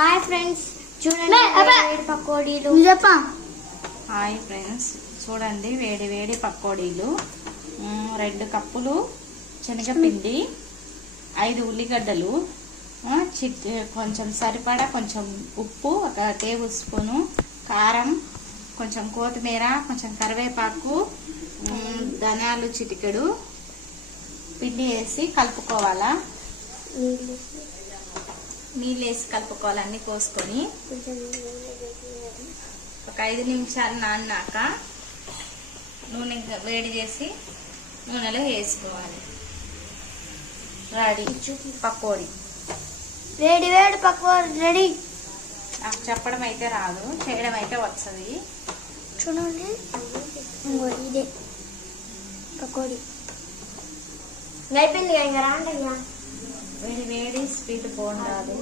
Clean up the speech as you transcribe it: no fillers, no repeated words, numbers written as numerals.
Hi friends, చూడండి వేడి పకోడీలు. హాయ్ ఫ్రెండ్స్, చూడండి వేడి వేడి పకోడీలు. 2 కప్పులు శనగపిండి, 5 ఉల్లిగడ్డలు, కొంచెం సరిపడా కొంచెం ఉప్పు, 1 టేబుల్ స్పూను కారం, కొంచెం కొత్తిమీర, కొంచెం కరివేపాకు, ధనియాలు చిటికెడు, పిండి వేసి కలుపుకోవాలా. నీళ్ళు వేసి కలుపుకోవాలి. అన్నీ కోసుకొని 5 నిమిషాలు నాన్నాక నూనె వేడి చేసి నూనెలో వేసుకోవాలి. రెడీ పకోడీ. వేడి వేడి పకోడీ రెడీ. నాకు చెప్పడం అయితే రాదు, చేయడం అయితే వస్తుంది. చూడండి ఇదే పకోడీ అయిపోయింది. ఇంకా రాండి. వేడి వేడి స్వీట్ బోండాలు.